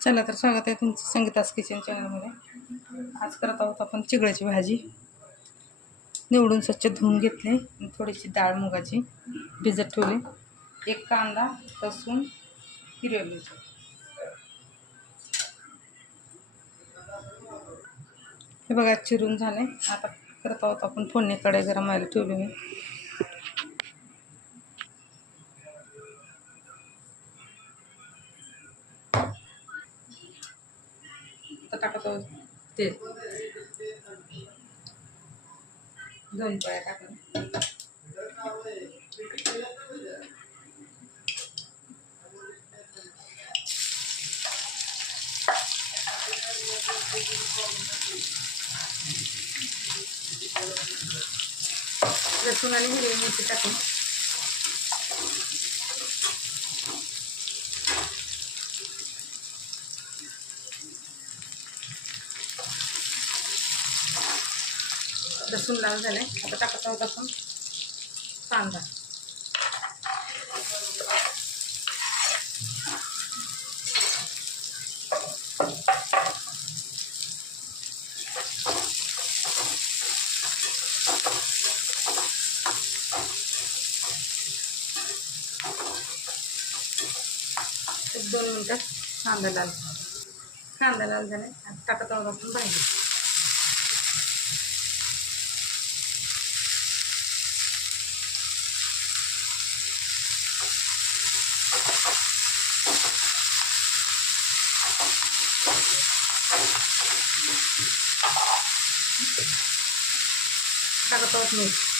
चला तर स्वागत आहे तुमचं संगीतास किचन चॅनलमध्ये आज करत आहोत आपण चिगळ्याची भाजी. निवडून स्वच्छ धुवून घेतले थोडीशी डाळ मुगाची भिजत ठेवली. एक कांदा लसूण हिरव्या मिरच्या. हे बघा चिरून झाले. आता करत आहोत आपण फोडणी कढई गरम व्हायला ठेवली मी. आता टाकत आहोत तेल दोन पोळ्या टाकल्या लसूण आणि लसूण लाल झालं आहे आता टाकत आहोत आपण कांदा. एक दोन मिनटात कांदा लाल. कांदा लाल झाला आता टाकत आहोत आपण भाजी टाकत आहोत मीठ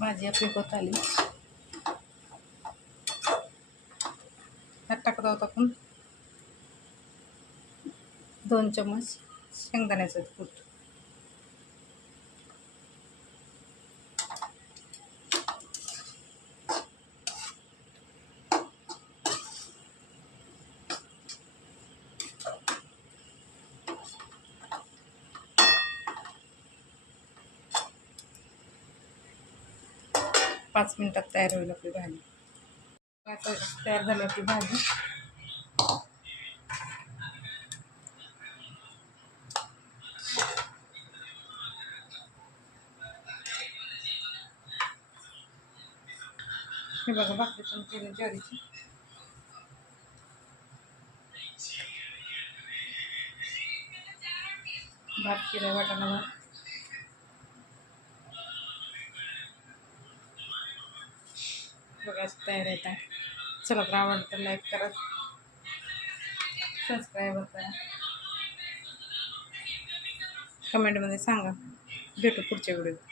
भाजी आपली होत आली. ह्यात टाकत आहोत आपण. दोन चम्मच शेंगदाण्याचं कूट. पाच मिनिटात तयार होईल आपली भाजी. आता तयार झाली आपली भाजी. हे बघा भाकरी पण केली ज्वारीची. भात केला वाटाणा भात. बघाच तयार येत आहे चला तर आवडतं लाईक करा. सबस्क्राईब करा. कमेंटमध्ये सांगा. भेटू पुढच्या व्हिडिओ